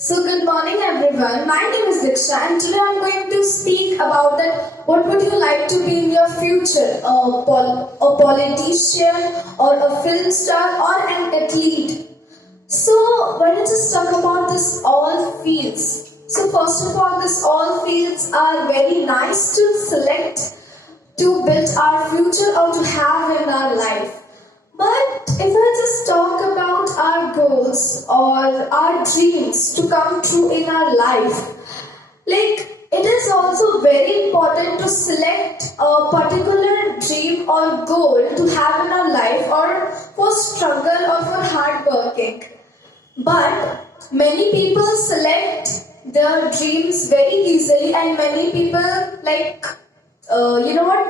So good morning everyone. My name is Diksha and today I'm going to speak about that what would you like to be in your future? A politician or a film star or an athlete? So why don't just talk about this all fields. So first of all, this all fields are very nice to select to build our future or to have in our life. But if I just talk about our goals or our dreams to come true in our life, it is also very important to select a particular dream or goal to have in our life or for struggle or for hard working. But many people select their dreams very easily and many people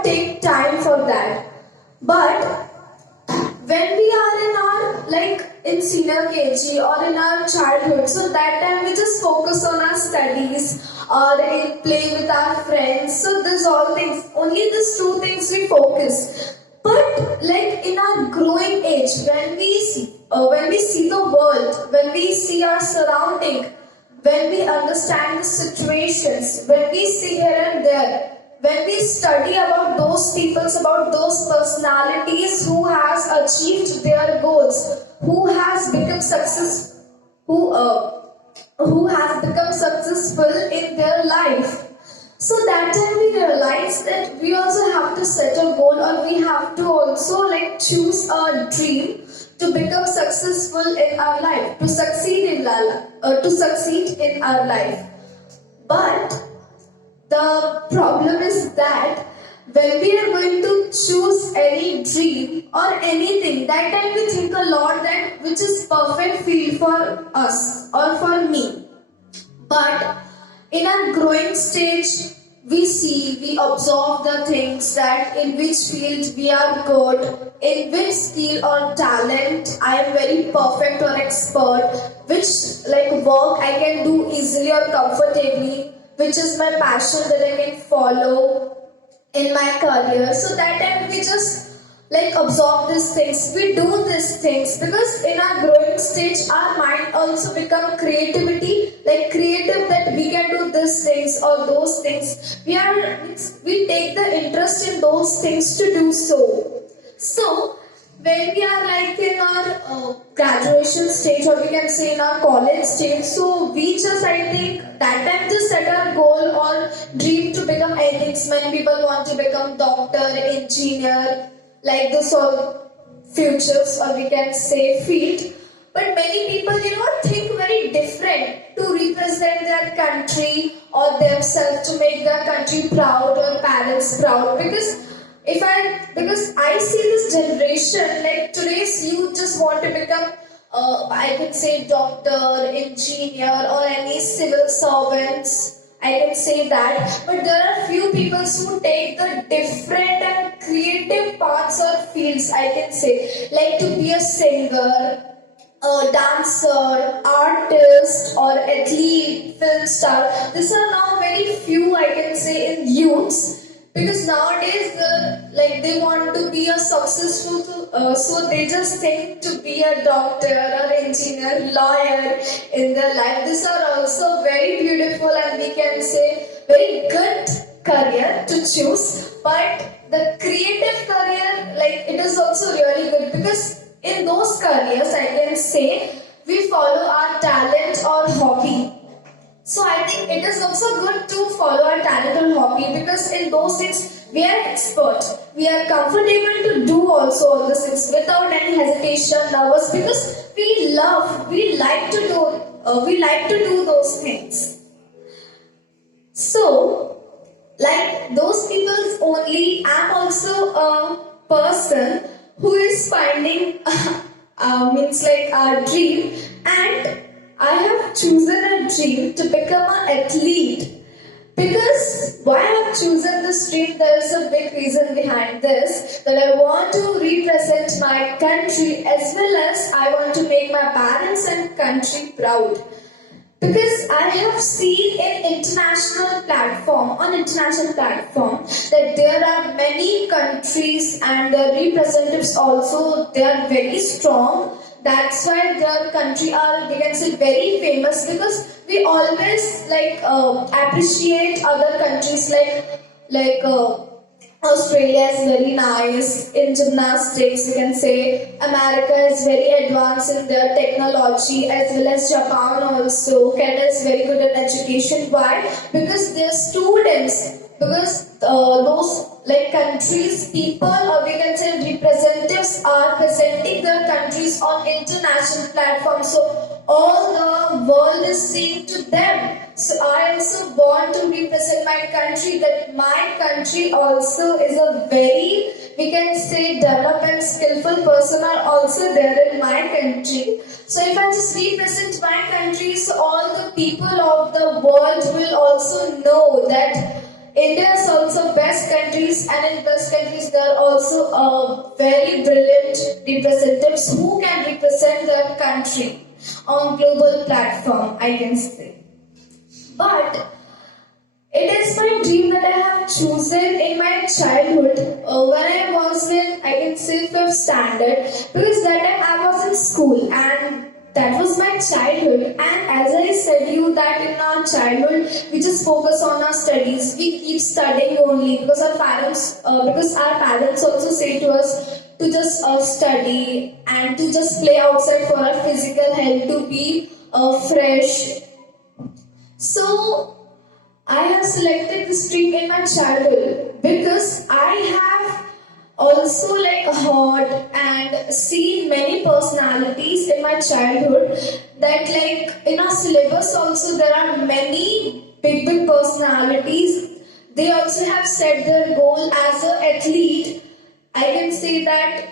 take time for that. But when we are in our in senior KG or in our childhood, so that time we just focus on our studies or in play with our friends. So these all things, only these two things we focus. But in our growing age, when we see the world, when we see our surrounding, when we understand the situations, when we see here and there, when we study about those peoples, about those personalities who has achieved their goals, who has become successful in their life, so that time we realize that we also have to set a goal or we have to also choose a dream to become successful in our life, to succeed in our life. But the problem is that when we are going to choose any dream or anything, that time we think a lot that which is perfect field for us or for me. But in our growing stage, we observe the things that in which field we are good, in which skill or talent I am very perfect or expert, which work I can do easily or comfortably, which is my passion that I can follow in my career. So that time we just absorb these things. We do these things because in our growing stage, our mind also become creativity, creative that we can do these things or those things. We take the interest in those things to do so. So when we are in our graduation stage or we can say in our college stage, so we just I think that time just set our goal or dream to become anything. Many people want to become doctor, engineer, like this all futures or we can say field. But many people think very different to represent their country or themselves, to make their country proud or parents proud, because I see this generation, today's youth just want to become, I can say doctor, engineer or any civil servants. I can say that. But there are few people who take the different and creative parts or fields, I can say, like to be a singer, a dancer, artist or athlete, film star. These are now very few, I can say, in youths. Because nowadays, they want to be a successful, so they just think to be a doctor or engineer, lawyer in their life. These are also very beautiful and we can say very good career to choose. But the creative career, it is also really good because in those careers, I can say we follow our talent or hobby. So I think it is also good to follow our talent or hobby because in those things we are expert. We are comfortable to do also all these things without any hesitation, nervous, because we like to do those things. So, those people only, I'm also a person who is finding a dream, and I have chosen a dream to become an athlete. Because why I have chosen this dream, there is a big reason behind this, that I want to represent my country as well as I want to make my parents and country proud. Because I have seen on international platform that there are many countries and their representatives also, they are very strong. That's why their country are, we can say, very famous, because we always appreciate other countries, like Australia is very nice in gymnastics, we can say. America is very advanced in their technology, as well as Japan also. Canada is very good at education. Why? Because their students, because those like countries, people, or we can say representatives, are presenting their countries on international platforms. So all the world is seeing to them. So I also want to represent my country, that my country also is a very, we can say, developed and skillful person are also there in my country. So if I just represent my country, so all the people of the world will also know that India is also best countries, and in best countries there are also very brilliant representatives who can represent their country on global platform, I can say. But it is my dream that I have chosen in my childhood, when I was in, I can say, 5th standard, because that time I was in school, and that was my childhood. And as I said you, that in our childhood we just focus on our studies, we keep studying only, because our parents also say to us to just study and to just play outside for our physical health, to be fresh. So I have selected this stream in my childhood because I have also heard and seen many personalities in my childhood, that in our syllabus also there are many big personalities. They also have set their goal as an athlete. I can say that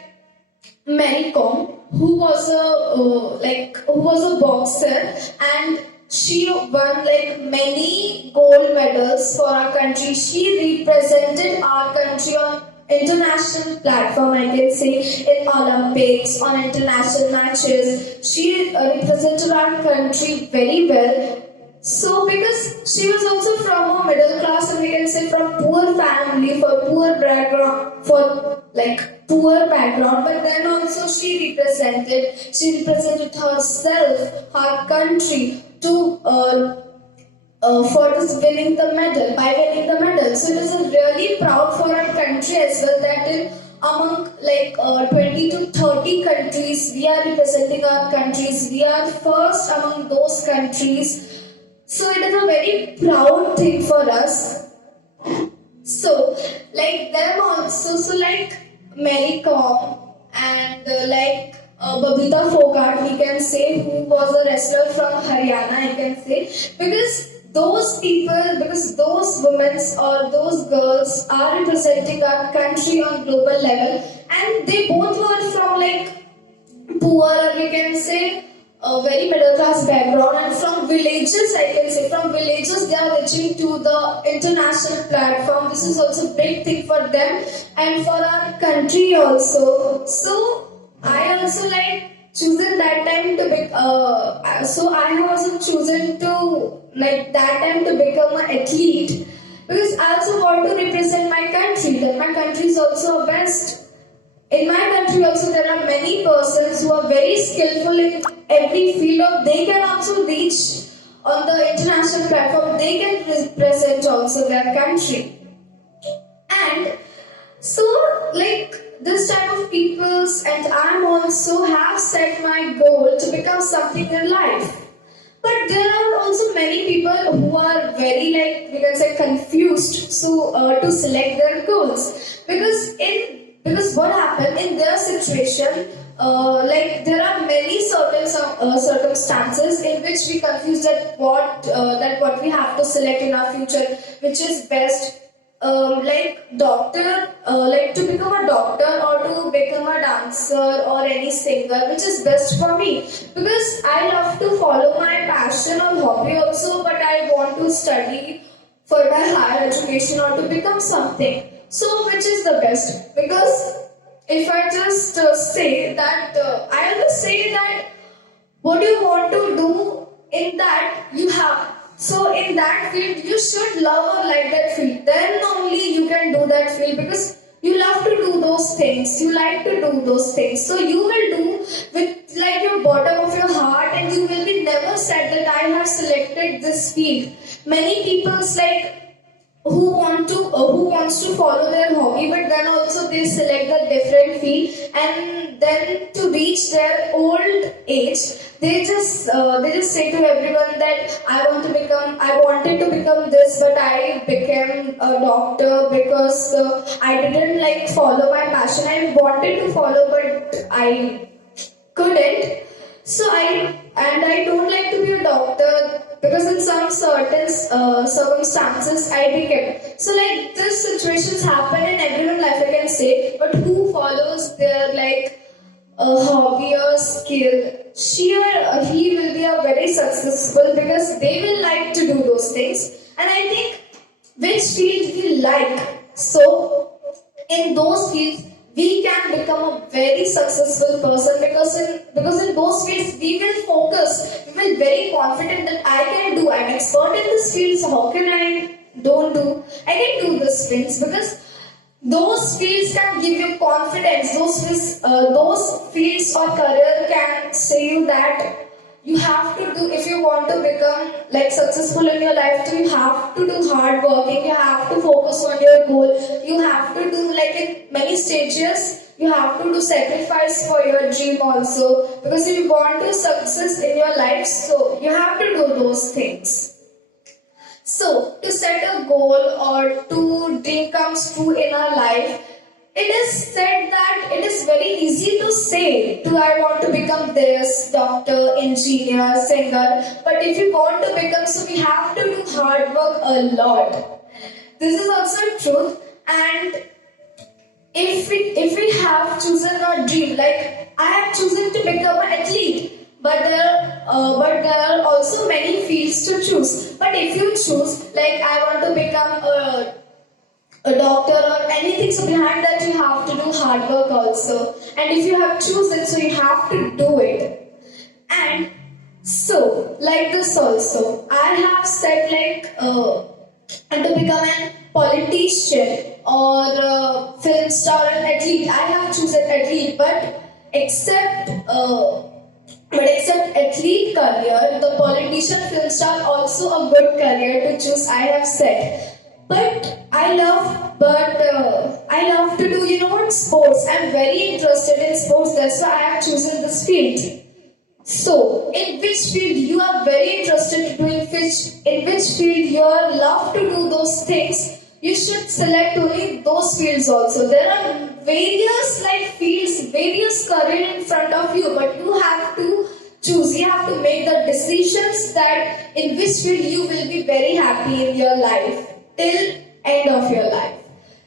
Mary Kom, who was a boxer, and she won many gold medals for our country. She represented our country on international platform, I can say, in Olympics, on international matches. She represented our country very well. So because she was also from a middle class, and we can say from poor family, poor background, but then also she represented herself, her country, to for this winning the medal, by winning the medal. So it is a really proud for our country as well, that in among 20 to 30 countries we are representing our countries. We are first among those countries. So it is a very proud thing for us. So them also, so Mary Kom and Babita Fogart, we can say, who was a wrestler from Haryana, I can say, because those people, because those women or those girls are representing our country on global level, and they both were from poor, or we can say a very middle class background, and from villages, I can say, from villages they are reaching to the international platform. This is also a big thing for them and for our country also. So I also chosen that time to be, so I have also chosen to that time to become an athlete, because I also want to represent my country, that my country is also a best. In my country also there are many persons who are very skillful in every field of, they can also reach on the international platform, they can represent also their country. And so this type of peoples, and I also have set my goal to become something in life. But there are also many people who are very we can say confused, so to select their goals, because what happened in their situation, there are many certain circumstances in which we confuse that what we have to select in our future, which is best, doctor, to become a doctor or to become a dancer or any singer, which is best for me, because I love to follow my passion or hobby also, but I want to study for my higher education or to become something. So which is the best? Because if I just say that, I always say that what you want to do in that you have. So in that field you should love or like that field. Then only you can do that field, because you love to do those things. You like to do those things. So you will do with this field. Many people's like who wants to follow their hobby, but then also they select a different field, and then to reach their old age, they just say to everyone that I wanted to become this, but I became a doctor because I didn't like follow my passion. I wanted to follow, but I couldn't. So I don't like to be a doctor because in some certain circumstances I became. So like this situations happen in everyone's life, I can say. But who follows their like a hobby or skill, she or he will be a very successful because they will like to do those things. And I think which field we like. So in those fields we can become a very successful person because in those fields we will focus, we will very confident that I'm expert in this field, so how can I I can do this fields because those fields can give you confidence. Those fields or career can say you that you have to do, if you want to become like successful in your life, so you have to do hard working, you have to focus on your goal, you have to do like in many stages, you have to do sacrifice for your dream also, because if you want to success in your life, so you have to do those things. So, to set a goal or to dream comes true in our life, it is said that it is very easy to say, I want to become this, doctor, engineer, singer. But if you want to become, so we have to do hard work a lot. This is also truth. And if we have chosen our dream, like I have chosen to become an athlete, but there are also many fields to choose. But if you choose, like I want to become a doctor or anything, so behind that you have to do hard work also. And if you have chosen, so you have to do it. And so, like this also, I have said like and to become a politician or a film star or an athlete. I have chosen athlete, but except athlete career, the politician film star also a good career to choose, I have said. But I love to do, sports. I'm very interested in sports, that's why I have chosen this field. So, in which field you are very interested to do, in which field you love to do those things, you should select only those fields also. There are various like fields, various career in front of you, but you have to choose, you have to make the decisions that in which field you will be very happy in your life till end of your life.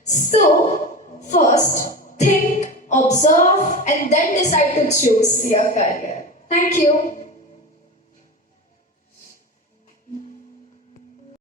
So, first think, observe, and then decide to choose your career. Thank you.